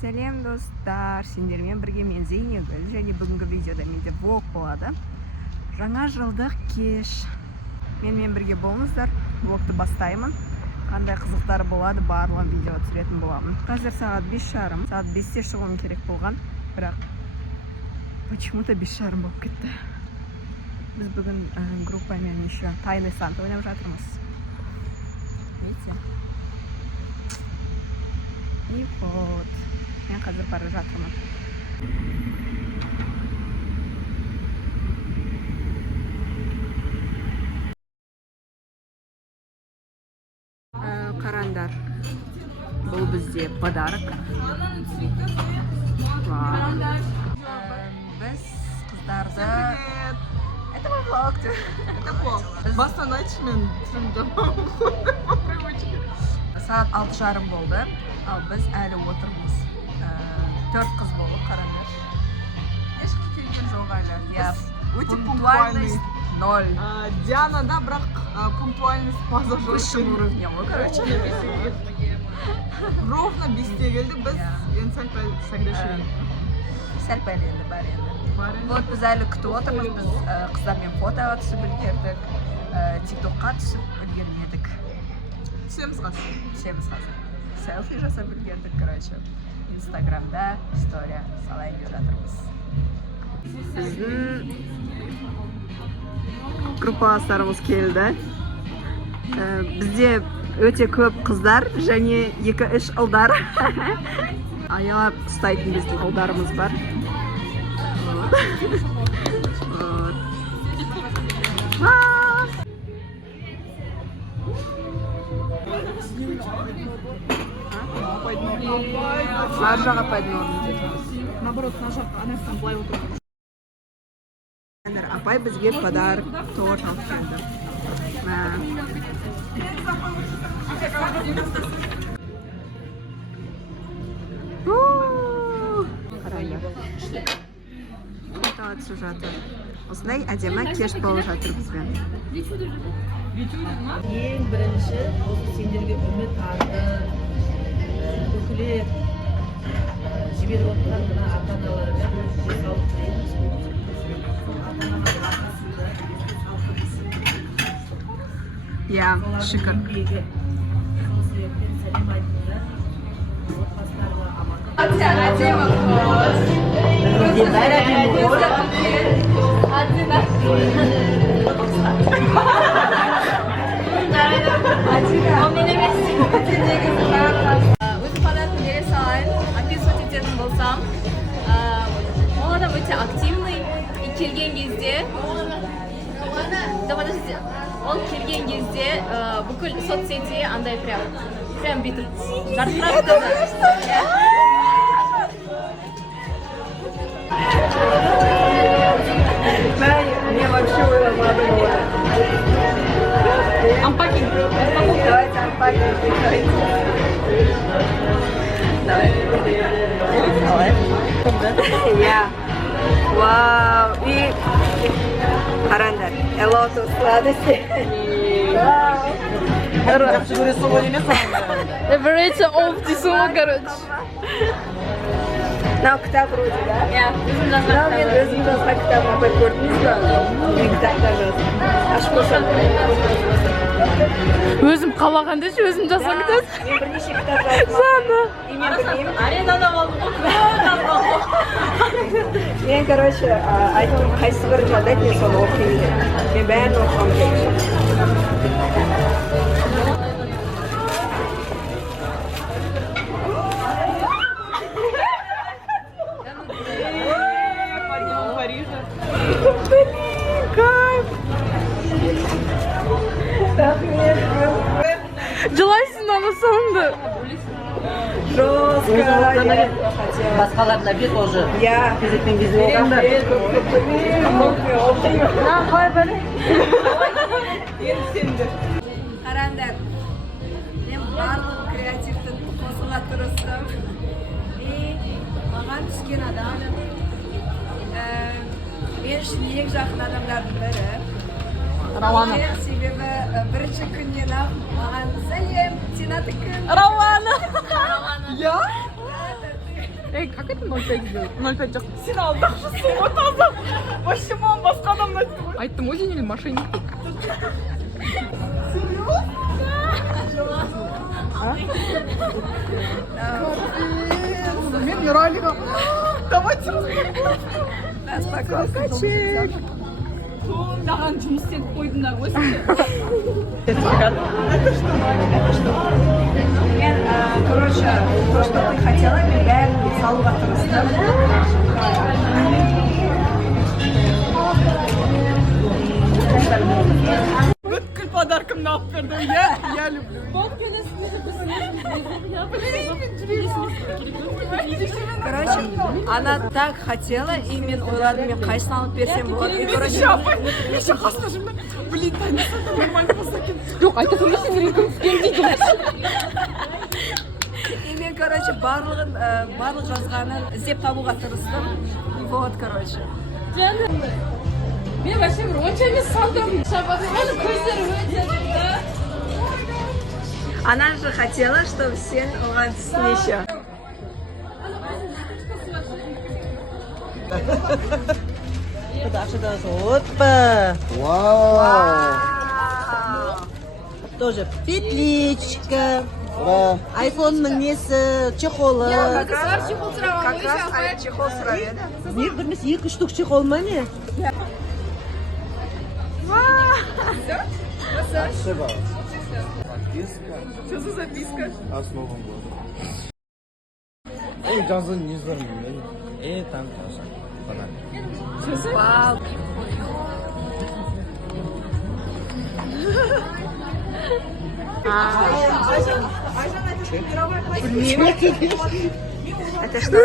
Сәлем достар, сендермен бірге мен Зейнегүл, және бүгінгі видеода менде влог болады. Жаңа жылдық кеш. Менімен бірге болыңыздар, влогты бастаймын. Қандай қызықтары болады, барлығын видео түсіретін боламын. Қазір сағат 5:30, сағат 5-те шығуым керек болған, бірақ почему-то 5:30 болып кетті. Біз бүгін группамен еще тайный Санта ойнап жатырмыз. Видите? И вот. Мен қазір бара жатырмын. Қараңдар. Бұл бізде подарок. Біз қыздарды... Это мой влог. Это влог. Баста начнем. Сағат 6:30 болды. Ал біз әлі отырмыз. 4 қыз болды, қараңдар. Ешкім келген жоқ әлі. Өте пунктуальный. 0. Диана, да, бірақ пунктуальность по Высшем уровне, короче. Ровно 5-те келді, біз енді сәл-пәл сәлдесіп. Сәл-пәл енді бар енді. Вот біз әлі күтіп отырмыз, біз қыздармен фотоға түсіп үлгердік, тиктокқа түсіп үлгермедік. Түсеміз қазір. Селфи жасап үлгердік, короче. Инстаграмда история салайын деп жатырмыз. Біздің группаластарымыз келді. Бізде өте көп қыздар және 2-3 ұлдар. Аялап ұстайтын біздің ұлдарымыз бар. Ар жақ апайдың орнында. Наоборот, на жақ, ана жақтан былай отырып. Апай бізге подарок торт алып келді. Қараңдар. Фотоға түсіп жатыр. Осындай әдемі кеш болып жатыр бізбен. Ең бірінші сендерге үміт артып, үкілеп жіберіп отырған мына ата-аналарға денсаулық тілейміз. Ата-аналардың арқасында Я, шикар. сол себептен сәлем айтыңдар. Отбасыларға амандық. Өзім подаркын бере салайын, описывать ететін болсам, ол адам өте активный, и келген кезде, ол келген кезде бүкіл соцсети андай прям бүйтіп жарқырап тұрды. Мне вообще надо было. Ампакинг. Давайте ампакинг. Давай. Я. Вау. И қараңдар. A lot of сладостей. Вау. Жақсы көресің ғой емес Берете оф дейсің ғой, короче. Мынау кітап вроде, да? Иә, өзім жазған Мынау мен өзім жазған кітабым, апай көрдіңіз ба? Мен кітаптар жаздым. Ашып көрсем. Өзім қалағанда ше, өзім жазған кітап. Мен бірнеше кітап жаздым. И мен білмеймін. Аренада болдым. Мен, короче, айттым, қайсы бірін жаздайды, мен соны оқимын деп. Мен бәрін оқығым келіп. Жылайсың ана соңында. Жестко. Басқаларына бет уже. Я. Кезектен кезек болған да. Қараңдар. Мен барлық креативті қосуға тырыстым. И маған түскен адам мен үшін ең жақын адамдардың бірі. Рауана. Себебі бірінші күннен ақ маған сәлем, Тинатікін. Рауана. Рауана. Я? Эй, как это 0,5? 0,5 жоқ. Сен алдақшысың ғой таза. Вообще маған басқа адамды айтты ғой. Айттым ғой сен или мошенник деп. Мен Нұралиға. Давайте Распаковка. Маған жұмыс істетіп қойдыңдар ғой сендер. Мен, короче, то, что ты хотела, мен бәрін салуға тырыстым. бүткіл подаркамды алып бердім. Я люблю. Короче, она так хотела, и мен ойладым, мен қайсысын алып берсем болады. И, короче, Еще қасына жүрмін. Блин, Таниса, это нормально болса екен. Жоқ, айта тұрмын сендер кім түскен дейді. и мен, короче, барлық жазғанын іздеп табуға тырыстым. И вот, короче. Мен вообще бір онша емес салдым. Шабаның көздері өте. Она же хотела, чтобы сен оған түстің еще. Подарок вот па. Вау! Тоже петличка. Айфонның несі, чехолы. Как раз чехол сұрап еді. Bir емес 2 штук чехол ма не? Спасибо. Что за записка? А с Новым годом. Эй, жазы не знаю. Эй, там тоже. Вау. Это что?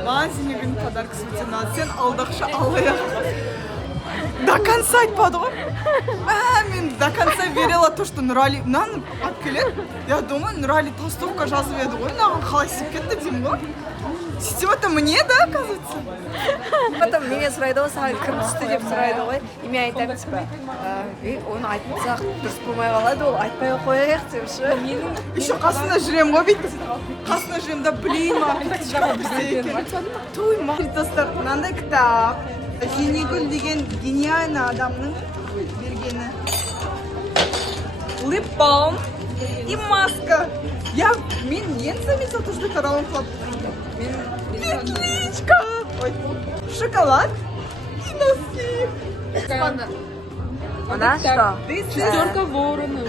Маған сенеген подаркасы өте ұнады. Сен алдақшы алаяқ. До конца айтпады ғой. Мен до конца верила то, что Нұрали мынаны алып келеді. Я думаю, Нұрали толстовка жазып еді ғой. Мынаған қалай сеп кетті деймін ғой. Сөйтіп это мне, да, оказывается? Потом менен сұрайды ғой, саған кім түсті деп сұрайды ғой. И мен айтамын, типа, оны айтсақ дұрыс болмай қалады, ол айтпай қояйық деп ше. Еще қасында жүрем ғой бүйтіп. Қасында жүрем да, блин, маған кітапқа бізде екен. Той, достар, мынандай кітап. Зейнегүл деген гениальный адамның бергені. Lip balm и маска. Мен ең заметила то, что кораллон клап. Петличка! Ой, шоколад и носки. Она что? Шестерка ворона.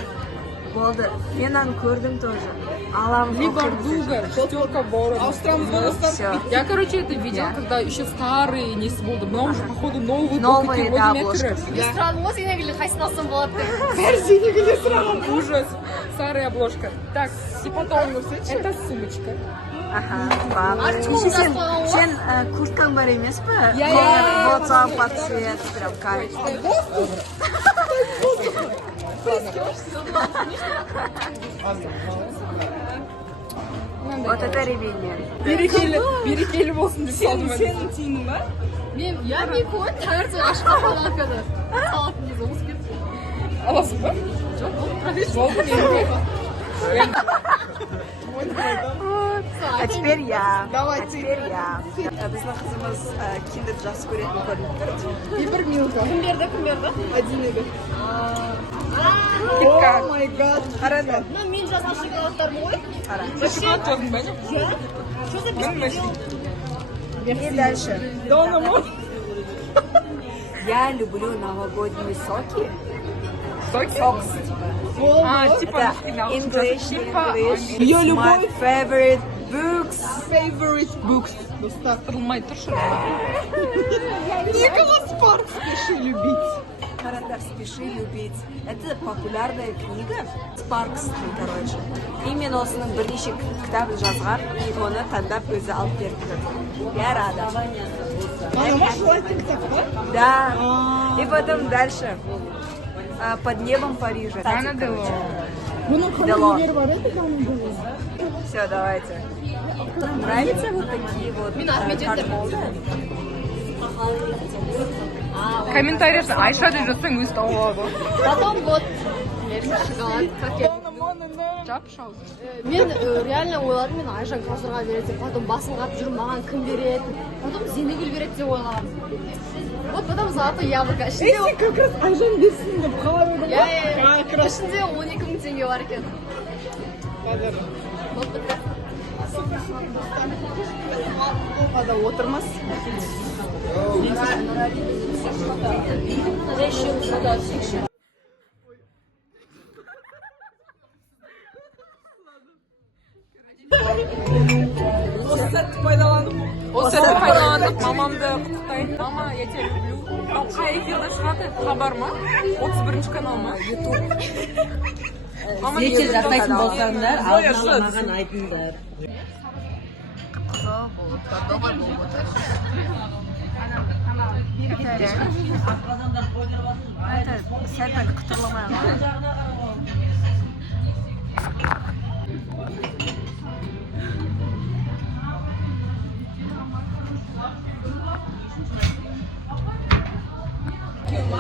Болды. Мен аны көрдім тоже. Аламын. Либардуга, шестерка ворона. Все. Я, короче, это видела, когда еще старые не болды. Но уже, походу, новые Новые, да, обложки. Сұрадым ғой сенегілі қайсын алсам болады деп. Ужас. Старая обложка. Так, и потом, это сумочка. Аха, баб. Сен курткаң бар емес пе? Я. Вот сам под цвет, прям кайф. Вот это ремень. Берекелі болсын деп салдым. Сенің тиімің ба? Мен микрофон таңертең ашқа қалады. Салатын кезде осы кетті. Аласың ба? Жоқ, Болды менде. А теперь я. Давай, А теперь я. Біздің қызымыз киндер жақсы көретін көрініп тұр. Гибер Милка. кім берді? Один егер. О май гад. Қарады. Мына мен жазған шоколадтарым ғой. Шоколад жаздың ба не? Что за беспредел? И дальше. Дона мой. Я люблю новогодние соки. Соки? Сокс. А, типа, Это English. Ее It's my любовь. favorite books. Favorite books. Достар. Тырылмай тұршы. Николас Спаркс, спеши любить. Қарандар, спеши любить. Это популярная книга. Спаркс, короче. И мен осының бірнеше кітабын жазған, и оны таңдап өзі алып берді. Я рада. Да. И потом дальше. Под небом Парижа. Ана Дело. Дело. Все, давайте. Нравятся вот такие вот картмолды? Комментарийда Айша деп жазсаң өзі тауып алады ғой. Потом вот шоколад, пакет. жапшал. Мен реально ойладым, мен Айжан Каусарға береді деп, потом басылғап жүр, маған кім береді, потом Зейнегүл береді деп ойлағам. Вот потом золотой яблоко. Ішінде Сен как раз Айжан берсін деп қалар едім. иә, ішінде 12 мың теңге бар екен. Олғада отырмыз. Осы сәтті пайдаланып. Осы пайдаланып, мамамды құттықтаймын. Мама, я тебя люблю. Қай эфирде шығады? Хабар ма? 31-ші канал ма? YouTube. Ертең жасайтын болсаңдар, алдын ала маған айтыңдар. Қызы болып, домой болып отыр. Это сәл-пәл қытырламай қалды.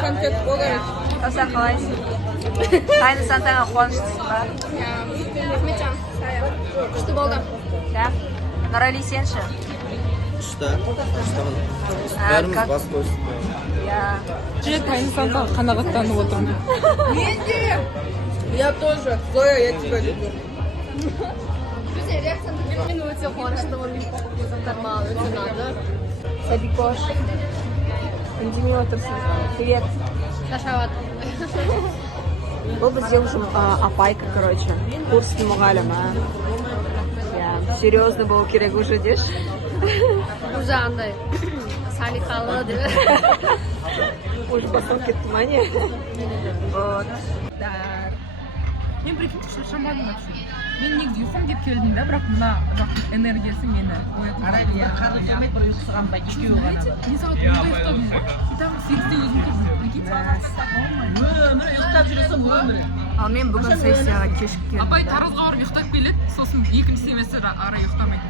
Конфет болайық. Тоса қалайсың? Қайны Сантаңа қуаныштысың ба? Рахметжан, күшті болды. Да? Нұрали сенші? Үшті. Бәріміз бас қойсық. Я. Тайны Сантаға қанағаттанып отырмын. Я тоже. Зоя, я тебя люблю. Друзья, реакцияны көрген мен өте қуаныштымын. Қызықтар маған өте ұнады. Сабикош. Үндемей отырсың. Привет. Шашават. Бұл бізде уже апайка, короче. Курский мұғалім, а? Я. Серьезно болу керек уже, деш? Уже андай. Салихалы деп. Уже басылып кетті ма не? Вот. Мен прикинь, шаршамадым вообще. Мен негізі ұйқым деп келдім да, бірақ мына жақтың энергиясы мені оятып. Қара демек бір ұйқысыған ба, екеуі ғана. Не сағат 10-да ұйықтадым ғой. И тағы 8-де өзім тұрдым. Прикинь, Өмірі ұйықтап жүресің, өмірі. Ал мен бүгін сессияға кешіп келдім. апай таразға барып ұйықтап келеді, сосын екінші семестр ары ұйықтамайды.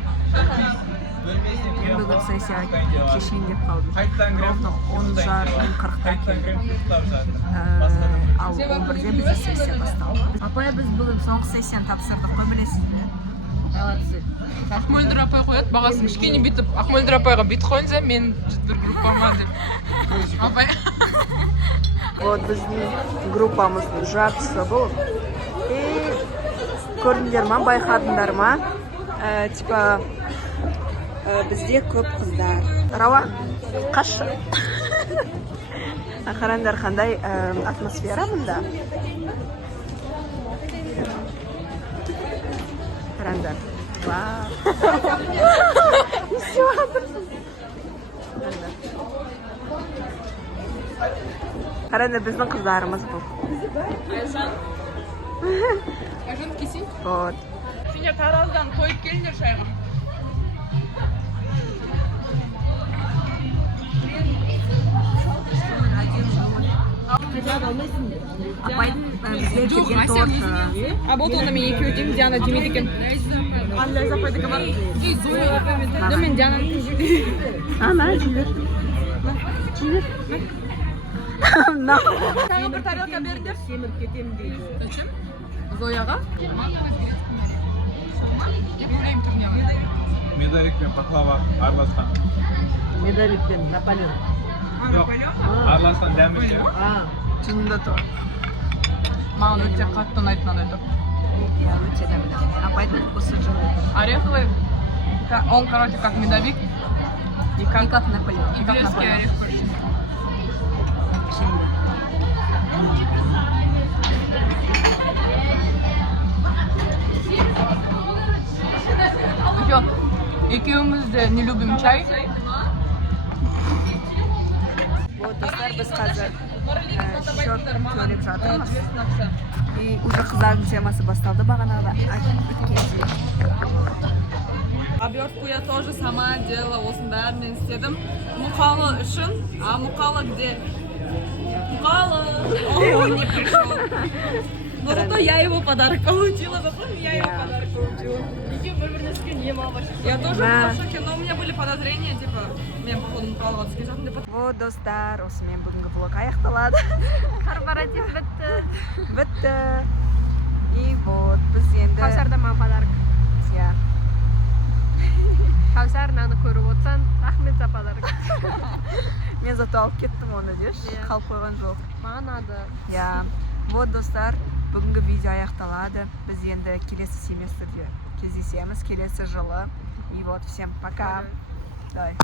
Мен бүгін сессияға кешейін деп қалдым. Ровно 10:40-да келдім. Ал 11-де бізде сессия басталды. Апай, біз бүгін соңғы сессияны тапсырдық қой, білесіз бе? Ақмөлдір апай қояды, бағасын кішкене бүйтіп, Ақмөлдір апайға бүйтіп қойыңыз, мен бір группама деп. Апай. Вот біздің группамыздың жартысы бұл. И көрдіңдер ма, байқадыңдар ма? Типа бізде көп қыздар. Рауа, қашы. Қараңдар қандай атмосфера мұнда. Қараңдар. Вау. Несіп жатырсың? Қараңдар, біздің қыздарымыз бұл. Айжан кесейін. Вот. Сендер тараздан қойып келіңдер шайға. Апайдың бізге келген торт. А вот оны мен екеу деймін, Диана демейді екен. Андайыз апайдікі бар. Да мен Диананы А, мә, жүйдер. Жүйдер. Саған бір тарелка беріңдер. Семіріп кетемін дейді. Зачем? Зояға? Я білмеймін түріне. Медалик пен пахлава араласқан. Медалик пен Наполеон. Жоқ, араласқан дәмі ше. Шынында тұр. Маған өте қатты ұнайды мынандай топ. Я өте дәмді. Апайдың вкусы жылы. Ореховый. Он, короче, как медовик. И как Наполеон. И грецкий орех. Еще, екеуміз де не любим чай. Вот, достар, біз қазір счет төлеп жатырмыз. И уже қыздардың темасы басталды бағанағыда. Өткенде. Обертку я тоже сама делала, осының бәрінен істедім. Мұқалы үшін, а Мұқалы где? Мұқалы! Он не пришел. Но зато я его подарок получила, запомни, я его подарок получила. Я тоже была в шоке, но у меня были подозрения, типа, мен походу Мұқалыға түскен жоқпын деп. Вот, достар, осымен бүгінгі влог аяқталады. Корпоратив бітті. Бітті. И вот біз енді Кәусәрден маған подарок. иә Кәусәр, мені көріп отырсаң, рахмет за подарок. мен зато алып кеттім оны деш Иә. қалып қойған жоқ. Маған ады. иә вот достар, бүгінгі видео аяқталады. Біз енді келесі семестрде кездесеміз, келесі жылы. И вот, всем пока. Давай.